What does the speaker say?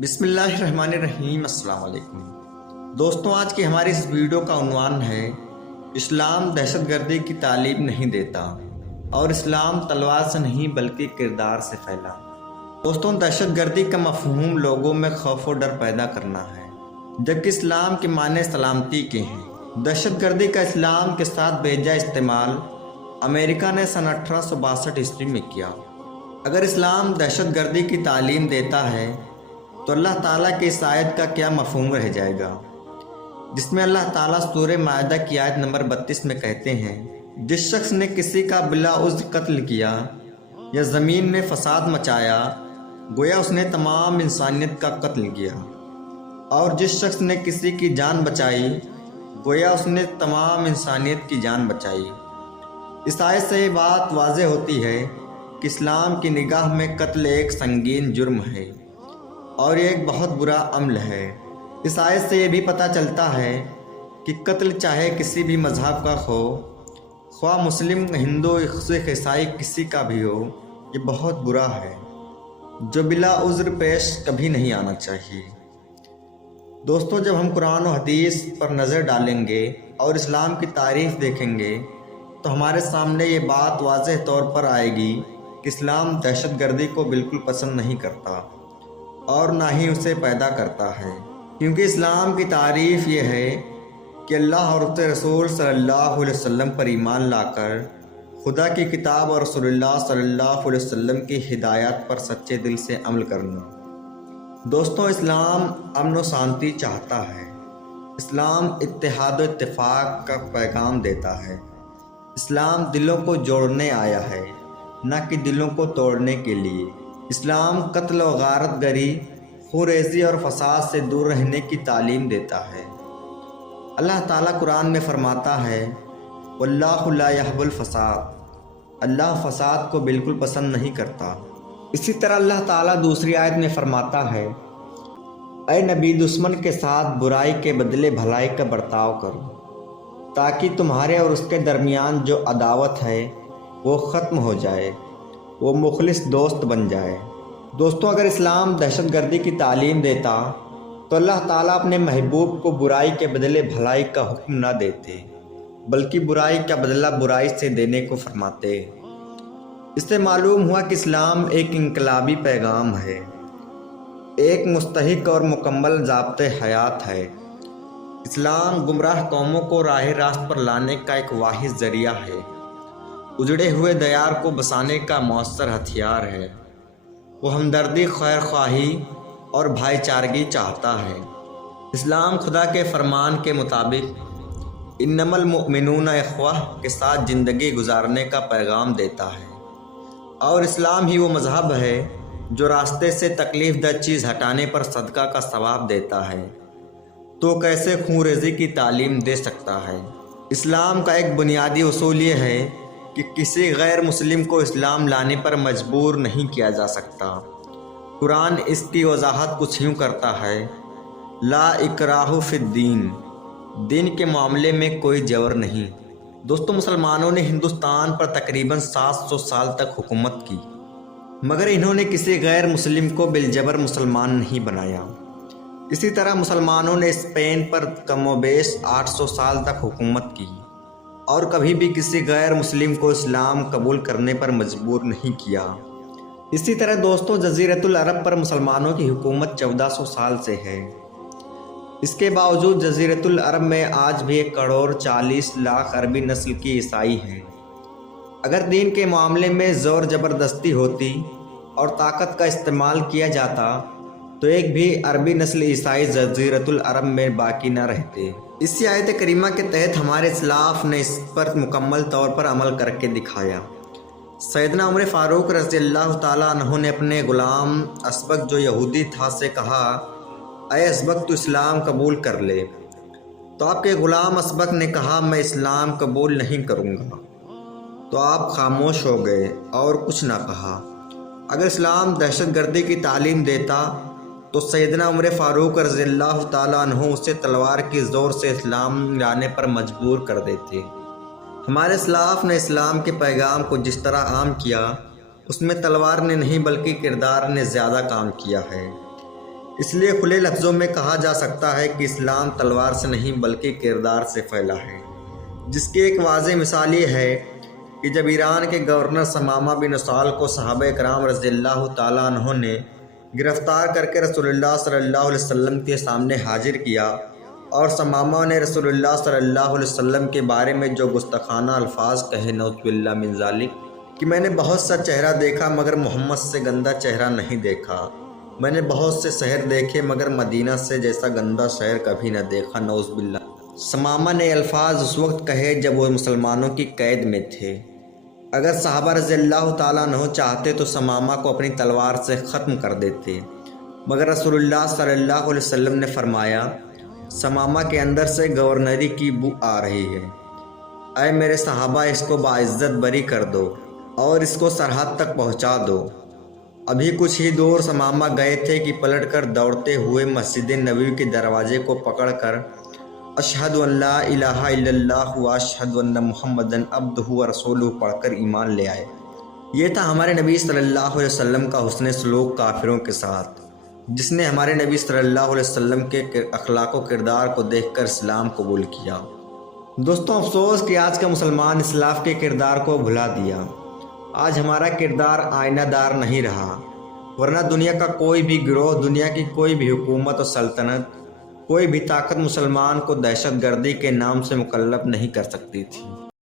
بسم اللہ الرحمن الرحیم۔ السلام علیکم دوستوں، آج کی ہماری اس ویڈیو کا عنوان ہے اسلام دہشت گردی کی تعلیم نہیں دیتا اور اسلام تلوار سے نہیں بلکہ کردار سے پھیلا۔ دوستوں، دہشت گردی کا مفہوم لوگوں میں خوف و ڈر پیدا کرنا ہے، جبکہ اسلام کے معنی سلامتی کے ہیں۔ دہشت گردی کا اسلام کے ساتھ بیجا استعمال امریکہ نے سن 1862 میں کیا۔ اگر اسلام دہشت گردی کی تعلیم دیتا ہے تو اللہ تعالیٰ کی اس آیت کا کیا مفہوم رہ جائے گا، جس میں اللہ تعالیٰ سورہ مائدہ کی آیت نمبر 32 میں کہتے ہیں، جس شخص نے کسی کا بلا عذر قتل کیا یا زمین میں فساد مچایا گویا اس نے تمام انسانیت کا قتل کیا، اور جس شخص نے کسی کی جان بچائی گویا اس نے تمام انسانیت کی جان بچائی۔ اس آیت سے یہ بات واضح ہوتی ہے کہ اسلام کی نگاہ میں قتل ایک سنگین جرم ہے اور یہ ایک بہت برا عمل ہے۔ اس آیت سے یہ بھی پتہ چلتا ہے کہ قتل چاہے کسی بھی مذہب کا ہو، خواہ مسلم، ہندو، سکھ، عیسائی کسی کا بھی ہو، یہ بہت برا ہے جو بلا عذر پیش کبھی نہیں آنا چاہیے۔ دوستو، جب ہم قرآن و حدیث پر نظر ڈالیں گے اور اسلام کی تعریف دیکھیں گے تو ہمارے سامنے یہ بات واضح طور پر آئے گی کہ اسلام دہشت گردی کو بالکل پسند نہیں کرتا اور نہ ہی اسے پیدا کرتا ہے، کیونکہ اسلام کی تعریف یہ ہے کہ اللہ اور اس کے رسول صلی اللہ علیہ وسلم پر ایمان لا کر خدا کی کتاب اور رسول اللہ صلی اللہ علیہ وسلم کی ہدایات پر سچے دل سے عمل کرنا۔ دوستوں، اسلام امن و شانتی چاہتا ہے۔ اسلام اتحاد و اتفاق کا پیغام دیتا ہے۔ اسلام دلوں کو جوڑنے آیا ہے، نہ کہ دلوں کو توڑنے کے لیے۔ اسلام قتل و غارت گری، خونریزی اور فساد سے دور رہنے کی تعلیم دیتا ہے۔ اللہ تعالیٰ قرآن میں فرماتا ہے، واللہ لا یحب الفساد، اللہ فساد کو بالکل پسند نہیں کرتا۔ اسی طرح اللہ تعالیٰ دوسری آیت میں فرماتا ہے، اے نبی، دشمن کے ساتھ برائی کے بدلے بھلائی کا برتاؤ کرو، تاکہ تمہارے اور اس کے درمیان جو عداوت ہے وہ ختم ہو جائے، وہ مخلص دوست بن جائے۔ دوستوں، اگر اسلام دہشت گردی کی تعلیم دیتا تو اللہ تعالیٰ اپنے محبوب کو برائی کے بدلے بھلائی کا حکم نہ دیتے، بلکہ برائی کا بدلہ برائی سے دینے کو فرماتے۔ اس سے معلوم ہوا کہ اسلام ایک انقلابی پیغام ہے، ایک مستحق اور مکمل ضابطۂ حیات ہے۔ اسلام گمراہ قوموں کو راہ راست پر لانے کا ایک واحد ذریعہ ہے، اجڑے ہوئے دیار کو بسانے کا مؤثر ہتھیار ہے۔ وہ ہمدردی، خیر خواہی اور بھائی چارگی چاہتا ہے۔ اسلام خدا کے فرمان کے مطابق انما المؤمنون اخوہ کے ساتھ زندگی گزارنے کا پیغام دیتا ہے، اور اسلام ہی وہ مذہب ہے جو راستے سے تکلیف دہ چیز ہٹانے پر صدقہ کا ثواب دیتا ہے، تو کیسے خون ریزی کی تعلیم دے سکتا ہے۔ اسلام کا ایک بنیادی اصول یہ ہے کہ کسی غیر مسلم کو اسلام لانے پر مجبور نہیں کیا جا سکتا۔ قرآن اس کی وضاحت کچھ یوں کرتا ہے، لا اکراہ فی الدین، دین کے معاملے میں کوئی جبر نہیں۔ دوستوں، مسلمانوں نے ہندوستان پر تقریباً 700 سال تک حکومت کی، مگر انہوں نے کسی غیر مسلم کو بالجبر مسلمان نہیں بنایا۔ اسی طرح مسلمانوں نے اسپین پر کم و بیش 800 سال تک حکومت کی اور کبھی بھی کسی غیر مسلم کو اسلام قبول کرنے پر مجبور نہیں کیا۔ اسی طرح دوستوں، جزیرۃ العرب پر مسلمانوں کی حکومت 1400 سال سے ہے۔ اس کے باوجود جزیرۃ العرب میں آج بھی 1 کروڑ 40 لاکھ عربی نسل کی عیسائی ہیں۔ اگر دین کے معاملے میں زور زبردستی ہوتی اور طاقت کا استعمال کیا جاتا تو ایک بھی عربی نسل عیسائی جزیرۃ العرب میں باقی نہ رہتے۔ اسی آیت کریمہ کے تحت ہمارے اسلاف نے اس پر مکمل طور پر عمل کر کے دکھایا۔ سیدنا عمر فاروق رضی اللہ تعالیٰ عنہ نے اپنے غلام اسبق جو یہودی تھا سے کہا، اے اسبق، تو اسلام قبول کر لے۔ تو آپ کے غلام اسبق نے کہا، میں اسلام قبول نہیں کروں گا۔ تو آپ خاموش ہو گئے اور کچھ نہ کہا۔ اگر اسلام دہشت گردی کی تعلیم دیتا تو سیدنا عمر فاروق رضی اللہ تعالیٰ عنہ اسے تلوار کی زور سے اسلام لانے پر مجبور کر دیتے۔ ہمارے اسلاف نے اسلام کے پیغام کو جس طرح عام کیا، اس میں تلوار نے نہیں بلکہ کردار نے زیادہ کام کیا ہے۔ اس لیے کھلے لفظوں میں کہا جا سکتا ہے کہ اسلام تلوار سے نہیں بلکہ کردار سے پھیلا ہے، جس کی ایک واضح مثال یہ ہے کہ جب ایران کے گورنر ثمامہ بن اسال کو صحابہ کرام رضی اللہ تعالیٰ عنہ نے گرفتار کر کے رسول اللہ صلی اللہ علیہ وسلم کے سامنے حاضر کیا، اور ثمامہ نے رسول اللہ صلی اللہ علیہ وسلم کے بارے میں جو گستاخانہ الفاظ کہے، نعوذ باللہ من ذالک، کہ میں نے بہت سا چہرہ دیکھا مگر محمد سے گندہ چہرہ نہیں دیکھا، میں نے بہت سے شہر دیکھے مگر مدینہ سے جیسا گندہ شہر کبھی نہ دیکھا، نعوذ باللہ۔ ثمامہ نے الفاظ اس وقت کہے جب وہ مسلمانوں کی قید میں تھے۔ اگر صحابہ رضی اللہ تعالیٰ عنہ چاہتے تو ثمامہ کو اپنی تلوار سے ختم کر دیتے، مگر رسول اللہ صلی اللہ علیہ وسلم نے فرمایا، ثمامہ کے اندر سے گورنری کی بو آ رہی ہے، اے میرے صحابہ اس کو باعزت بری کر دو اور اس کو سرحد تک پہنچا دو۔ ابھی کچھ ہی دور ثمامہ گئے تھے کہ پلٹ کر دوڑتے ہوئے مسجد نبوی کے دروازے کو پکڑ کر اشہد ان لا الہ الا اللہ و اشہد ان محمدن عبدہ و رسولہ پڑھ کر ایمان لے آئے۔ یہ تھا ہمارے نبی صلی اللہ علیہ وسلم کا حسن سلوک کافروں کے ساتھ، جس نے ہمارے نبی صلی اللہ علیہ وسلم کے اخلاق و کردار کو دیکھ کر اسلام قبول کیا۔ دوستوں، افسوس کہ آج کا مسلمان اسلاف کے کردار کو بھلا دیا۔ آج ہمارا کردار آئینہ دار نہیں رہا، ورنہ دنیا کا کوئی بھی گروہ، دنیا کی کوئی بھی حکومت و سلطنت، کوئی بھی طاقت مسلمان کو دہشت گردی کے نام سے مکلف نہیں کر سکتی تھی۔